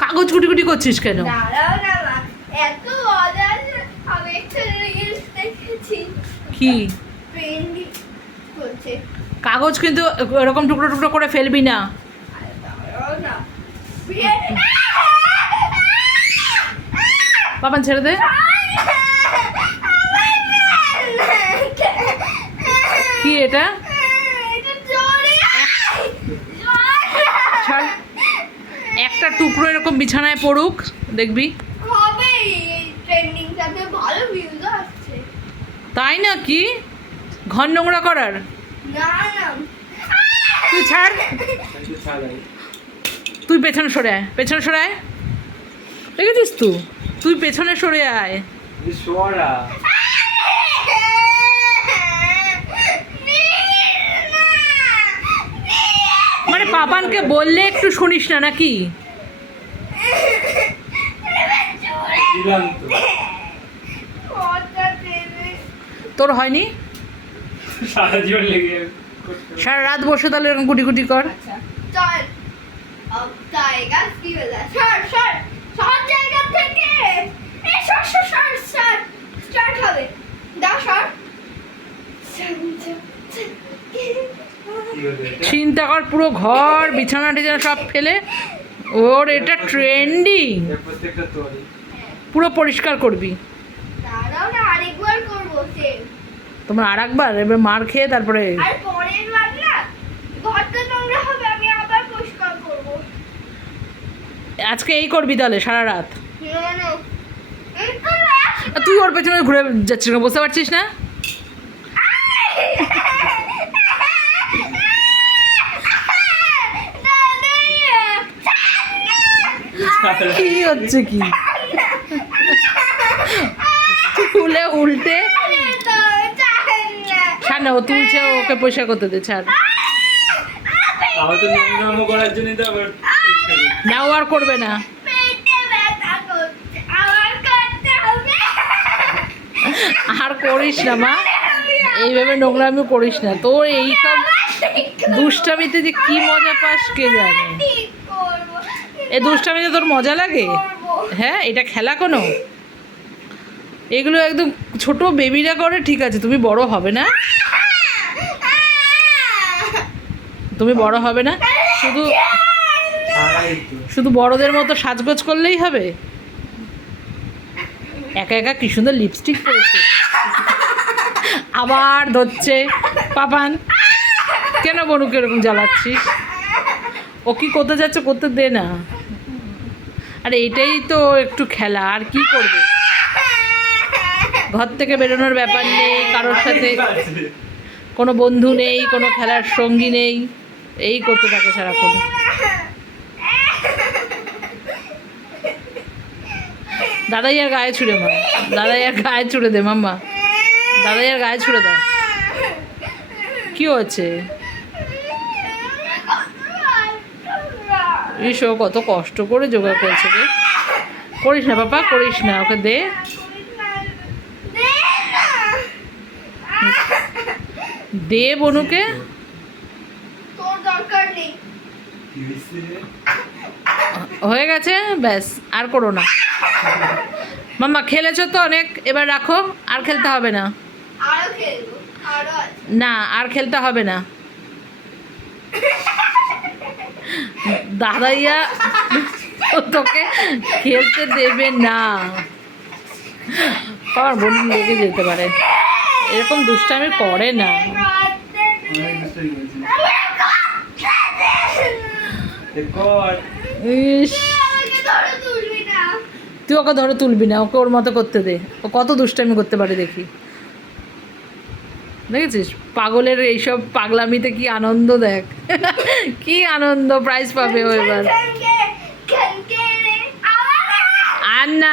কাগজ কুটি কুটি করছিস কেন? দাঁড়াও না মা, এত মজার আমি একটা রিলস দেখেছি, কি? ট্রেন্ডিং হচ্ছে। কাগজ কিন্তু এরকম টুকরো টুকরো করে ফেলবি না। আরে দাঁড়াও না, বাবা ছেড়ে দে। কি এটা? ছাড়। একটা টুকরো এরকম বিছানায় পড়ুক, দেখবি। হবে এই ট্রেন্ডিংটাতে ভালো ভিউজ আসছে। তাই না? কি ঘর নোংরা করার? না না, তুই ছাড়, তুই পেছনে সরে আয়, পেছনে সরে আয়। দেখেছিস তুই পেছনে সরে আয়। মানে পাপানকে বললে একটু শুনিস না নাকি? তোর হয়নি? সারা জীবন লেগে সারা রাত বসে তাহলে এরকম কুটি কুটি কর। আচ্ছা চল, জায়গা কি বলে, সর সর সর জায়গা থেকে, এই সর সর সর সর, স্টার্ট হবে, দাও সর। চিন্তা কর, পুরো ঘর বিছানা টিছানা সব ফেলে ওর এটা ট্রেন্ডিং। প্রত্যেকটা তোরই। পুরো পরিষ্কার করবি। দাঁড়াও না, আরেকবার করবো সেম। তোমার আর একবার এবার মার খেয়ে তারপরে আর পরের বার না, ঘরটা নোংরা হবে, আমি আবার পরিষ্কার করবো। আজকে এই করবি তাহলে সারা রাত? না না, আর তুই ওর পেছনে ঘুরে যাচ্ছিস না, বুঝতে পারছিস না? কি হচ্ছে কি? তুলে উল্টে ছাড় না, ও তুলছে, ওকে পয়সা করতে দে, ছাড়। আমার তো নোংরাম করার জন্য তো আবার না, ও আর করবে না। আর করিস না মা, এইভাবে নোংরামি করিস না। তোর এইসব দুষ্টামিতে যে কি মজা পাস কে জানে। এই দুষ্টামিতে তোর মজা লাগে? হ্যাঁ, এটা খেলা কোনো? এগুলো একদম ছোট বেবিরা করে, ঠিক আছে, তুমি বড় হবে না, তুমি বড় হবে না, শুধু শুধু বড়দের মতো সাজগোজ করলেই হবে? একা একা কি সুন্দর লিপস্টিক পরেছে, আবার ধরছে। পাপান কেন বনুকে এরকম জ্বালাচ্ছিস? ও কি করতে যাচ্ছে, করতে দে না। আরে এটাই তো একটু খেলা, আর কি করবে? ঘর থেকে বেরোনোর ব্যাপার নেই, কারোর সাথে কোনো বন্ধু নেই, কোনো খেলার সঙ্গী নেই, এই করতে থাকে সারাক্ষণ। দাদাই আর গায়ে ছুড়ে মা, দাদাই আর গায়ে ছুড়ে দে মাম্মা, দাদাই আর গায়ে ছুড়ে দাও। কি হচ্ছে? ইস, ও কত কষ্ট করে জোগাড় করেছে রে। করিস না পাপা, করিস না, ওকে দে। দে বনুকে। তোর দরকার নেই। হয়ে গেছে, ব্যাস, আর করো না। মাম্মা খেলেছো তো অনেক, এবার রাখো, আর খেলতে হবে না। আরো খেলবো, আরো আছে। না, আর খেলতে হবে না। দাদাইয়া তোকে খেলতে দেবে না, আমার বোন লেগে যেতে পারে। এরকম দুষ্টামি করে না। ইস, তুই ওকে ধরে তুলবি না, ওকে ওর মতো করতে দে। ও কত দুষ্টামি করতে পারে দেখি। দেখেছিস পাগলের এইসব পাগলামিতে কি আনন্দ, দেখ কি আনন্দ, প্রাইজ পাবে ও এবার।